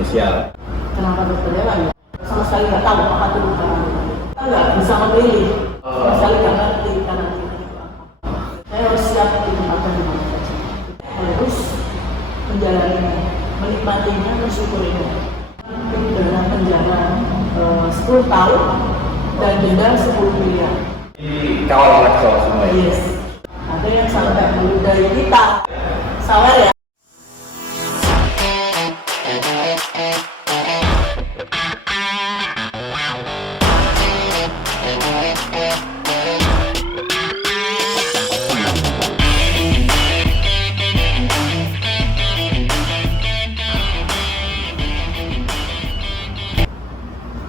spesial. Kenapa dokter hewan? Sama sekali nggak tahu apa itu karantina. Kita nggak bisa memilih. Sama sekali nggak ngerti karantina itu apa. Saya harus siap ditempatkan di mana saja. Harus menjalaninya, menikmatinya, mensyukurinya. Pidana penjara 10 tahun dan denda 10 miliar. Dikawal oleh semua ya? Yes. Ada yang sampai meludahi kita. Sabar ya.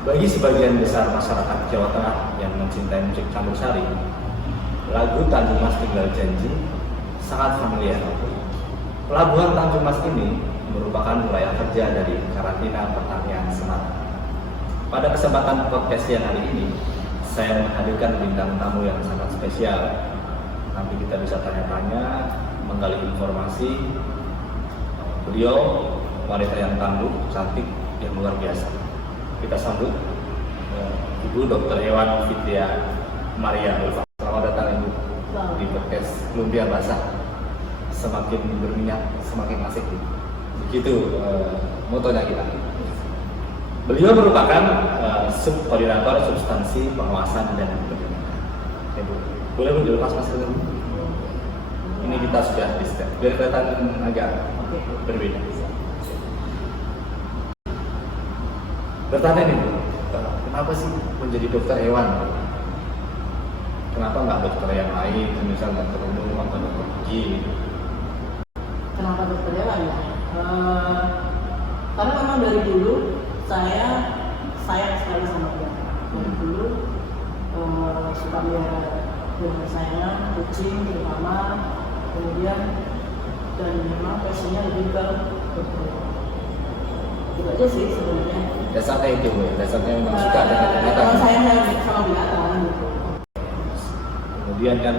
Bagi sebagian besar masyarakat Jawa Tengah yang mencintai musik Campursari, lagu Tanjung Mas Tinggal Janji sangat familiar. Pelabuhan Tanjung Mas ini merupakan wilayah kerja dari Karantina Pertanian Semarang. Pada kesempatan podcast siang hari ini, saya menghadirkan bintang tamu yang sangat spesial. Nanti kita bisa tanya-tanya, menggali informasi. Beliau wanita yang tangguh, cantik, yang luar biasa. Kita sambut Ibu Dr. Hewan Vidya Maria Ulfa. Selamat datang Ibu di podcast Lumpia Basah. Semakin berminyak, semakin asik. Begitu motonya kita. Beliau merupakan subkoordinator substansi pengawasan dan pendidikan. Ibu, boleh Bu dilepas masker dulu? Ini kita sudah di step, biar kelihatan agak berbeda. Bertanya nih, kenapa sih menjadi dokter hewan? Kenapa nggak dokter yang lain, misalnya dokter umum atau dokter gigi? Kenapa dokter hewan ya? Karena memang dari dulu saya sayang sekali sama binatang. Dari dulu suka melihara binatang kesayangan, kucing terutama, kemudian dan memang passionnya lebih ke dokter. Itu aja sih sebenarnya. Dasarnya itu, dasarnya memang suka dengan binatang. Saya sama binatang gitu. Kemudian kan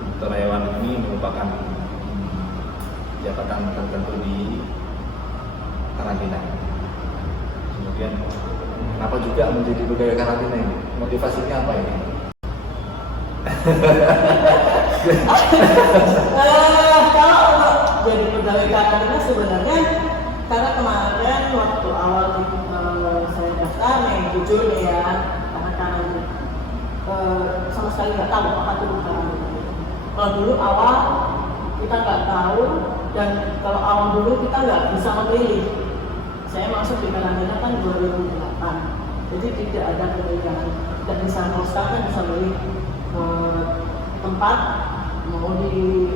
dokter hewan ini merupakan jabatan tertentu di karantina. Kemudian kenapa juga menjadi pegawai karantina ini? Motivasinya apa ini? Kalau untuk jadi pegawai karantina sebenarnya karena kemarin waktu awal saya daftar nih jujur nih ya, karena sama sekali nggak tahu apa itu karantina. Kalau dulu awal kita nggak tahu, dan kalau awal dulu kita nggak bisa memilih. Saya masuk di karantina kan 2008, jadi tidak ada pemilihan. Dan bisa mau sekarang bisa milih tempat mau di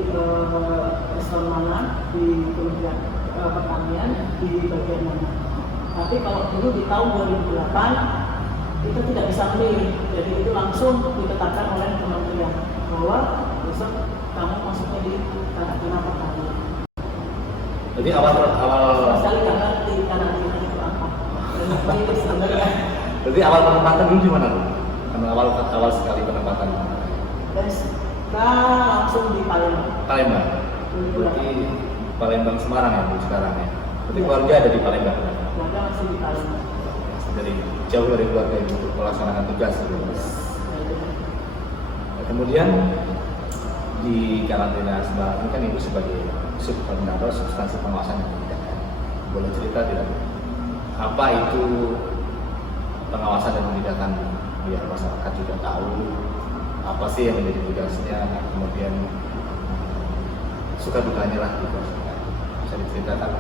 eselon mana di Kementerian Pertanian di bagian mana. Tapi kalau dulu di tahun 2008 kita tidak bisa memilih, jadi itu langsung ditetapkan oleh kementerian bahwa besok kamu masuknya di karantina pertanian. Jadi awal Sekali nggak ngerti karantina itu apa. Jadi sebenarnya. Berarti awal penempatan dulu di mana Bu? Karena awal sekali penempatan. Kita langsung di Palembang. Palembang. Berarti Palembang Semarang ya Bu sekarang ya. Berarti keluarga ada di Palembang. Keluarga masih di Palembang. Dari jauh dari keluarga Ibu untuk melaksanakan tugas. Kemudian di karantina Semarang ini kan Ibu sebagai subkoordinator substansi pengawasan dan pendidikan. Boleh cerita tidak? Apa itu pengawasan dan pendidikan biar masyarakat juga tahu apa sih yang menjadi tugasnya, kemudian suka dukanya lah gitu. Bisa diceritakan?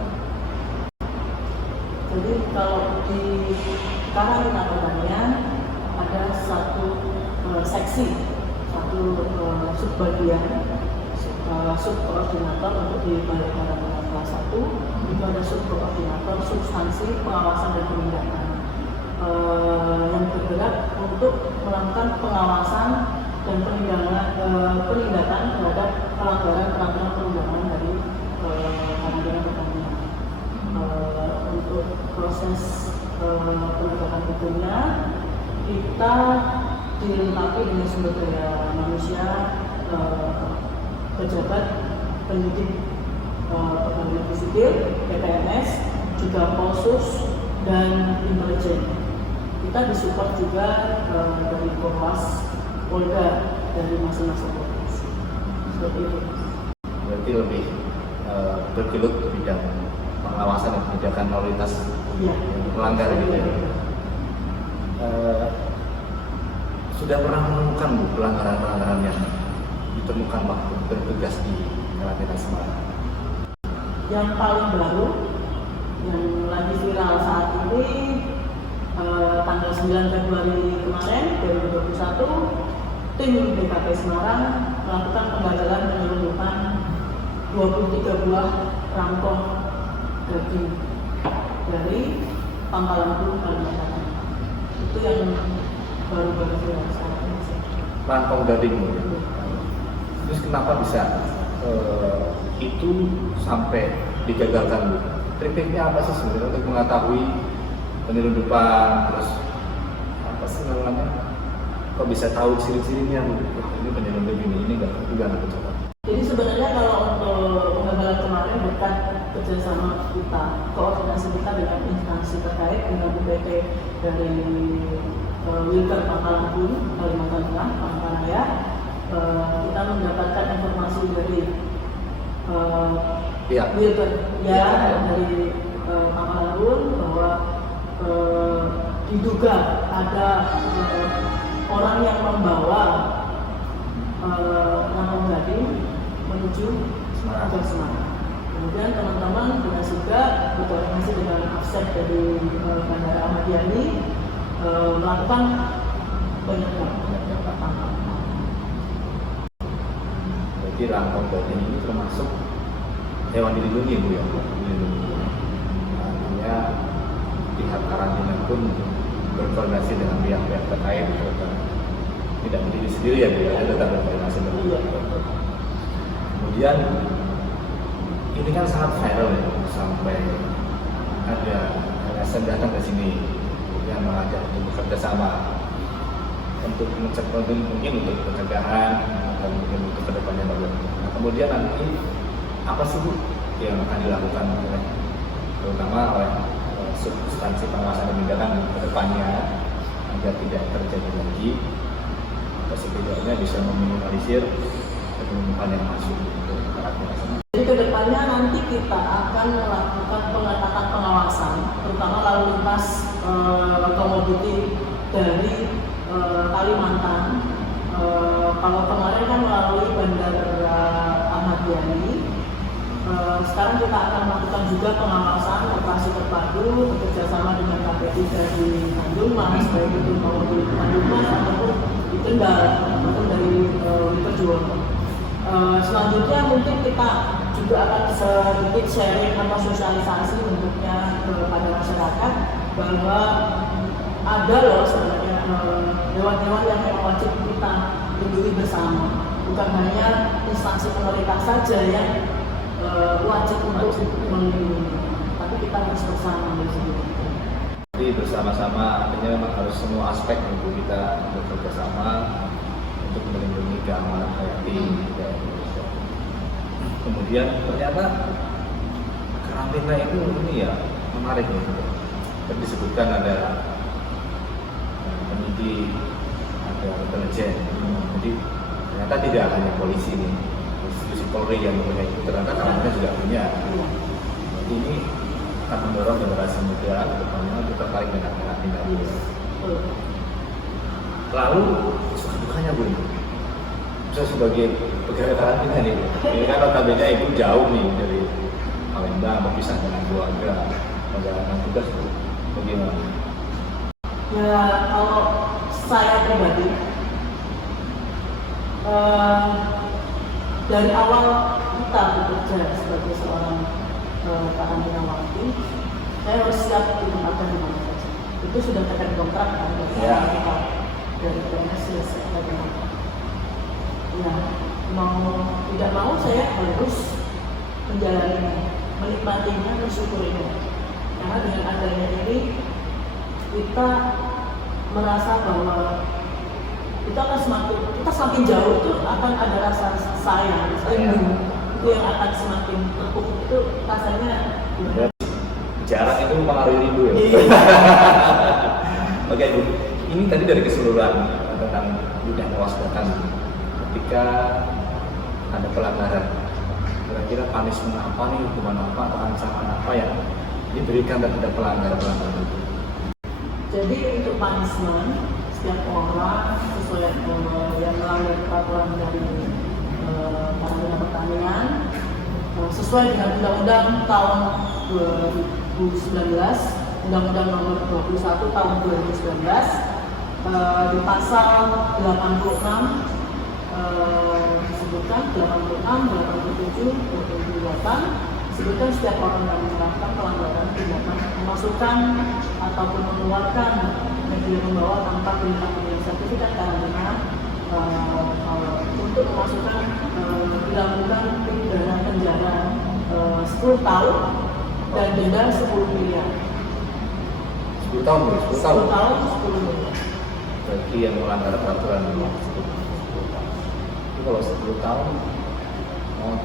Jadi kalau di karantina pertanian ada satu seksi, satu subbagian, subkoordinator untuk di balai karantina kelas 1, itu ada subkoordinator substansi pengawasan dan penindakan yang bergerak untuk melakukan pengawasan dan penindakan terhadap pelanggaran peraturan perundangan dari karantina pertanian. Untuk proses penegakan hukumnya kita dilengkapi dengan sumber daya manusia, pejabat, penyidik, pegawai negeri sipil, PPNS, juga Polsus dan intelijen. Kita disupport juga dari Polres, Polda, dari masing-masing provinsi. Seperti itu. Berarti lebih bergelut ke bidang pengawasan dan penindakan lalu lintas yang melanggar gitu ya. Sudah pernah menemukan Bu pelanggaran-pelanggaran yang ditemukan waktu bertugas di karantina Semarang? Yang paling baru, yang lagi viral saat ini, tanggal 9 Februari kemarin 2021, tim BKP Semarang melakukan penggagalan penyelundupan 23 buah rangkong daging dari Pangkalan Bun, Kalimantan. Itu yang baru-baru viral saat ini. Rangkong daging ya. Terus kenapa bisa itu sampai digagalkan Bu? Triknya apa sih sebenarnya untuk mengetahui penyelundupan, terus apa sih namanya? Kok bisa tahu ciri-cirinya Bu? Ini penyelundup ini nggak juga nggak coba. Jadi sebenarnya kalau untuk penggagalan kemarin berkat kerjasama kita, koordinasi kita dengan instansi terkait dengan UPT dari Wilker Pangkalan Bun, Kalimantan Tengah, Palangkaraya, kita mendapatkan informasi dari Wilker dari Pangkalan Bun bahwa diduga ada orang yang membawa rangkong daging menuju Semarang. Kemudian teman-teman dengan juga berkoordinasi dengan Afsek dari Bandara Ahmad Yani melakukan penangkapan. Jadi rangkong daging ini termasuk hewan dilindungi Bu ya? Dilindungi. Artinya pihak karantina pun berkoordinasi dengan pihak-pihak terkait tidak berdiri sendiri ya Bu ya, tetap berkoordinasi dengan pihak. Kemudian ini kan sangat viral ya, sampai ada LSM datang ke sini yang mengajak untuk bekerja sama untuk mungkin untuk pencegahan atau mungkin untuk kedepannya bagaimana. Nah, kemudian nanti apa sih Bu yang akan dilakukan oleh terutama oleh substansi pengawasan dan penindakan kedepannya agar tidak terjadi lagi atau setidaknya bisa meminimalisir penyelundupan yang masuk ke karantina. Jadi kedepannya nanti kita akan melakukan pengetatan pengawasan, terutama lalu lintas komoditi dari Kalimantan. Kalau kemarin kan melalui Bandara Ahmad Yani, sekarang kita akan melakukan juga pengawasan operasi terpadu bekerjasama dengan KPI dari Tanjung Mas, baik itu mau di Tanjung Mas ataupun di Kendal ataupun dari Wikerjuwono. Selanjutnya mungkin kita juga akan sedikit sharing atau sosialisasi bentuknya kepada masyarakat bahwa ada loh sebenarnya hewan-hewan yang memang wajib kita lindungi bersama, bukan hanya instansi pemerintah saja yang wajib untuk melindungi, tapi kita harus bersama di sini. Jadi bersama-sama artinya memang harus semua aspek untuk kita bekerja sama untuk melindungi keamanan hayati di Indonesia. Kemudian ternyata karantina itu ini ya menarik ya. Tadi disebutkan ada penyidik, ada intelijen. Jadi ternyata tidak hanya polisi ini, institusi Polri yang punya itu, ternyata karantina juga punya. Jadi ini akan mendorong generasi muda ke depannya untuk tertarik dengan karantina. Lalu suka dukanya Bu, saya sebagai pegawai karantina nih, ini kan notabene Ibu jauh nih dari Palembang, berpisah dengan keluarga, menjalankan tugas Bu, bagaimana? Ya kalau saya pribadi dari awal kita bekerja sebagai seorang karantina waktu, saya harus siap ditempatkan di mana saja. Itu sudah terkait kontrak kan kita dari PNS bagaimana. Ya mau tidak mau saya harus menjalani, menikmatinya, mensyukurinya. Karena dengan adanya ini kita merasa bahwa kita akan semakin jauh itu akan ada rasa sayang, rindu itu yang akan semakin tepuk, itu rasanya Jarak itu mempengaruhi rindu ya. Iya. Oke Bu, ini tadi dari keseluruhan tentang bidang kewaspadaan. Ketika ada pelanggaran, kira-kira punishment apa nih, hukuman apa atau ancaman apa yang diberikan terhadap pelanggar-pelanggar itu? Jadi untuk punishment, setiap orang sesuai yang melanggar peraturan dari karantina pertanian sesuai dengan Undang-Undang tahun 2019, Undang-Undang nomor 21 tahun 2019, di pasal 86 disebutkan 86, 87, 88 disebutkan setiap orang yang melakukan pelanggaran tindakan memasukkan ataupun mengeluarkan media membawa tanpa perintah pemilik sertifikat karantina untuk memasukkan dilakukan pidana penjara 10 tahun dan denda 10 miliar. 10 tahun ya? 10 tahun? 10 tahun 10 miliar. Bagi yang melanggar peraturan itu 10 tahun. Itu kalau 10 tahun,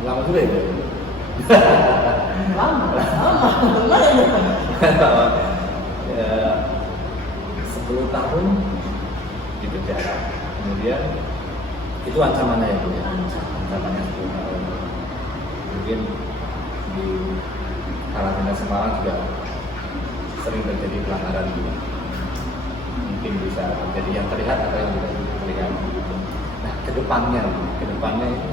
lama juga ya? Lumayan. Ya, 10 tahun di penjara. Kemudian itu ancamannya ya Bu ya? Ancamannya 10 tahun. Mungkin di karantina Semarang juga sering terjadi pelanggaran juga. Mungkin bisa terjadi yang terlihat atau yang tidak terlihat. Nah, kedepannya itu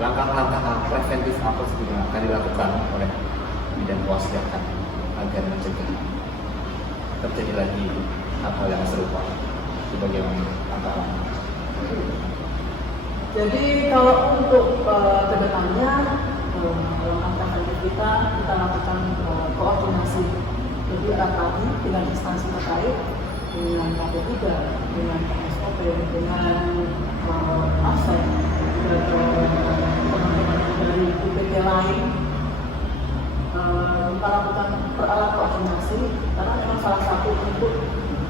langkah-langkah preventif apa sih yang akan dilakukan oleh bidang kewaspadaan agar mencegah terjadi lagi hal yang serupa? Itu bagaimana langkah-langkah? Jadi kalau untuk kedepannya langkah preventif kita lakukan koordinasi lebih erat lagi dengan instansi terkait, dengan KP3, dengan SOP, dengan ASEP, dan teman-teman dari UPT lain. Kita lakukan peralat koordinasi karena memang salah satu untuk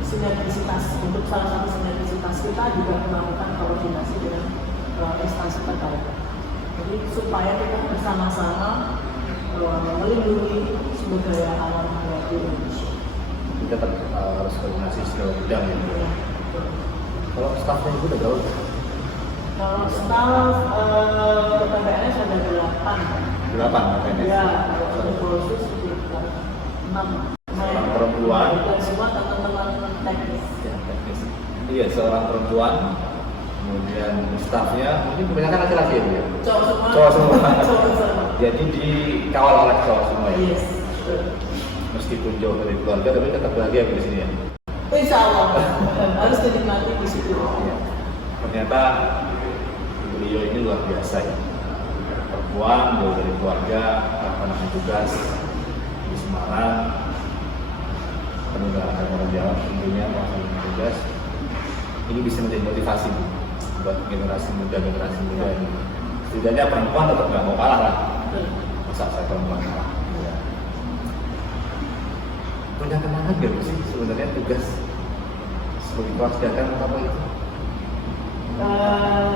sinergisitas, untuk salah satu sinergisitas kita juga melakukan koordinasi dengan instansi terkait. Jadi supaya kita bersama-sama melindungi sumber daya alam di Indonesia. Kita tetap harus koordinasi segala bidang ya. Kalau stafnya itu udah berapa? Kalau staf PPNS ada 8. 8 PPNS. Ya, kalau khusus sekitar 6. Seorang perempuan. Dan semua teman-teman teknis. Ya, teknis. Iya, seorang perempuan. Kemudian stafnya mungkin kebanyakan laki-laki ya Bu ya? Cowok semua. Cowok semua. Cowok semua. Jadi dikawal oleh cowok semua ya? Yes. Meskipun jauh dari keluarga tapi tetap bahagia di sini ya? Insya Allah harus dinikmati di situ. Ya. Ternyata beliau ini luar biasa ya. Perempuan jauh dari keluarga, melaksanakan tugas di Semarang, penyelenggara tanggung jawab tentunya melaksanakan tugas. Ini bisa menjadi motivasi buat generasi muda ini. Setidaknya perempuan tetap nggak mau kalah lah. Masa saya perempuan kalah. Ya. Punya kenangan nggak sih sebenarnya tugas sebagai kewaspadaan apa itu?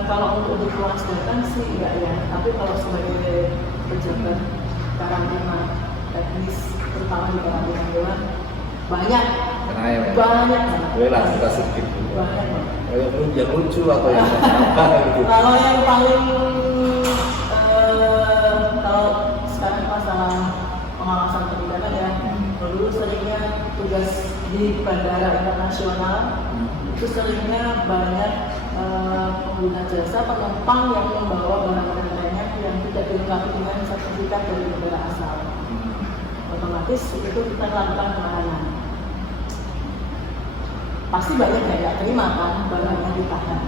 Kalau untuk kewaspadaan sih enggak ya, tapi kalau sebagai pejabat karantina teknis terutama di karantina hewan banyak. Kenapa ya? Banyak. Boleh lah kita sedikit. Banyak. Yang lucu atau yang apa gitu? Kalau yang paling kalau sekarang masalah pengawasan perikanan ya, dulu seringnya tugas di bandara internasional itu seringnya banyak pengguna jasa penumpang yang membawa barang-barang lainnya yang tidak dilengkapi dengan sertifikat dari negara asal. Otomatis itu kita lakukan penahanan. Pasti banyak yang nggak terima kan barangnya ditahan.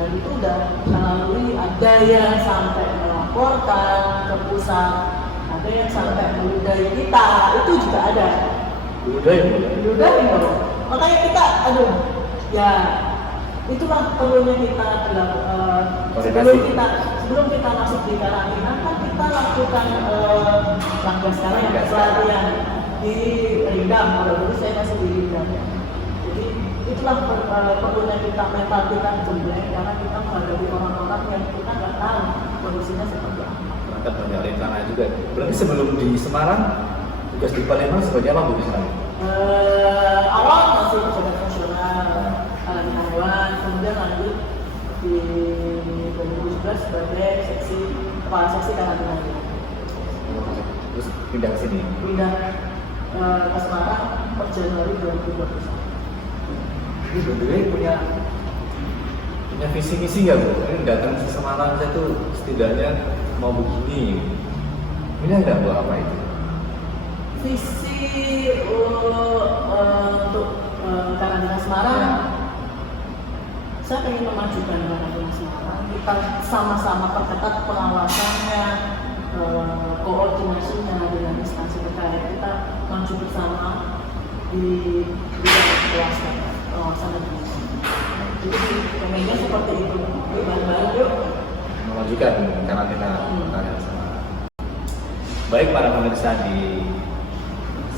Dan itu udah kita lalui, ada yang sampai melaporkan ke pusat, ada yang sampai meludahi kita, itu juga ada. Meludahi loh. Makanya kita, ya itulah perlunya kita sebelum kita masuk di karantina kan kita lakukan langkah sekarang yang pelatihan di Rindam. Kalau dulu saya masih di Rindam. Jadi itulah perlunya kita mental kita gembleng karena kita menghadapi orang-orang yang kita nggak tahu kondisinya seperti apa. Ternyata banyak rintangan juga. Berarti sebelum di Semarang Tugas di Palembang sebagai apa Bu di sana? Awal masih pejabat nasional karantina hewan, kemudian lanjut di 2017 sebagai kepala seksi karantina hewan. Terus pindah ke sini. Pindah ke Semarang per Januari 2021. Ini sebenarnya punya visi misi nggak Bu? Ini datang ke Semarang saya tuh setidaknya mau begini. Ini ada Bu apa itu? Visi untuk karantina Semarang, saya ingin memajukan karantina Semarang. Kita sama-sama perketat pengawasannya, koordinasinya dengan instansi terkait. Kita maju bersama di bidang pengawasan administrasi. Jadi domainnya seperti itu. Bareng-bareng yuk. Memajukan karantina Semarang. Baik para pemirsa di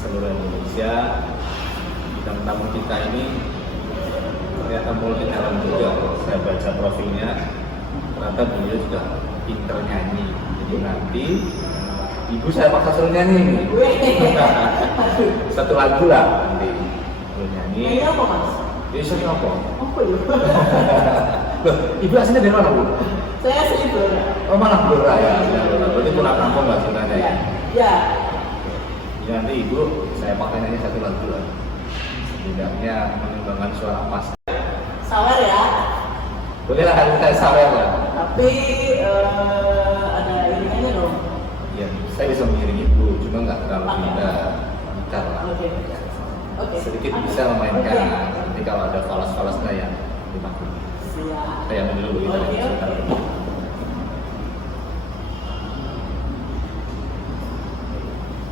seluruh Indonesia, bintang tamu kita ini ternyata multi talent juga. Saya baca profilnya, ternyata beliau juga pinter nyanyi. Jadi nanti ibu saya paksa suruh nyanyi. Satu lagu lah nanti suruh nyanyi. Nyanyi apa Mas? Jadi sering apa? Apa ya? Loh, ibu aslinya dari mana Bu? Saya asli Blora. Oh malah Blora ya. Berarti pulang kampung nggak sebenarnya ya? Ya. Ya, nanti ibu saya pakai nyanyi satu lagu lah. Setidaknya mengembangkan suara emas. Sawer ya. Boleh lah kita sawer lah. Tapi ada iringannya dong. Ya, saya bisa mengiringi ibu, cuma nggak terlalu gitar lah. Oke. Sedikit bisa memainkan. Nanti kalau ada falas-falasnya ya dipakai. Siap. Saya ambil dulu gitu. Oke.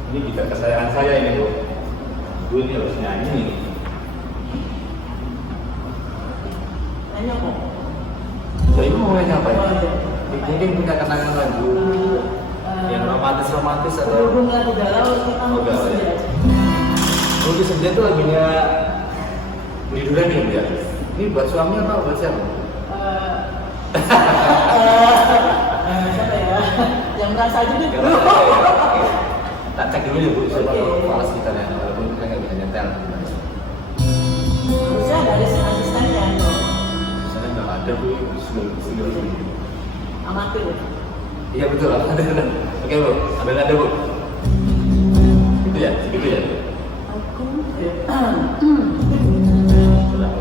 Ini gitar kesayangan saya ini Bu. Bu ini harus nyanyi. Nyanyi apa? Ya ibu mau nyanyi apa ya? Oh, iya. Mungkin punya kenangan lagu yang romantis atau berhubung lagu galau kita mau galau, senja ya. aja. Lukis senja itu lagunya Budi Durani ya? Ini buat suami atau buat siapa? Siapa ya? Yang merasa aja deh. Tak cek dulu ya Bu, siapa Oke. tahu falas kita ya, walaupun kita nggak bisa nyetel. Harusnya ada asistennya dong. Sana nggak ada Bu, single. Amatir. Iya betul, ada. Oke Bu, ambil ada Bu. Gitu ya, segitu ya. Sudah.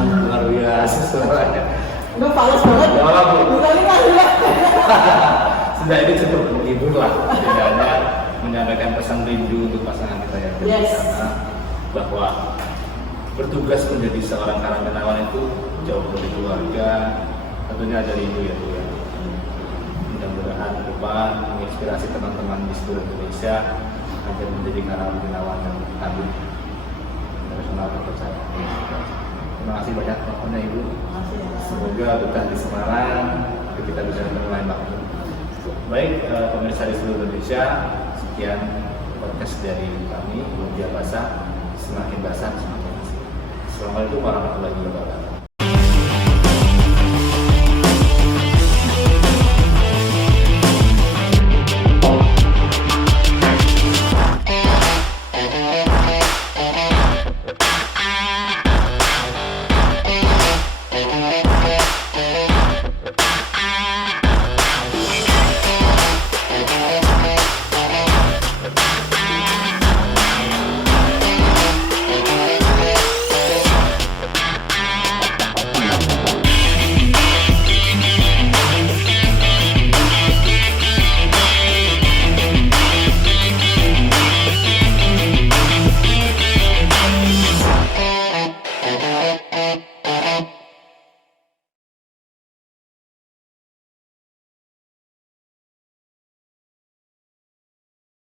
Luar biasa suaranya. Udah panas banget. Ya Allah, Bu. Bukan ini lah. Sudah ini cukup menghibur lah. Tidak ada menyampaikan pesan rindu untuk pasangan kita yang Yes. bahwa bertugas menjadi seorang karantinawan itu jauh dari keluarga, tentunya dari ibu ya Bu ya. Mudah-mudahan ke depan menginspirasi teman-teman di seluruh Indonesia agar menjadi karantinawan yang tangguh, profesional, terpercaya. Terima kasih banyak waktunya Ibu. Makasih ya. Semoga betah di Semarang, nanti kita bisa ketemu lain waktu. Baik, pemirsa di seluruh Indonesia, sekian podcast dari kami, Lumpia Basah, semakin basah semakin asik. Assalamualaikum warahmatullahi wabarakatuh.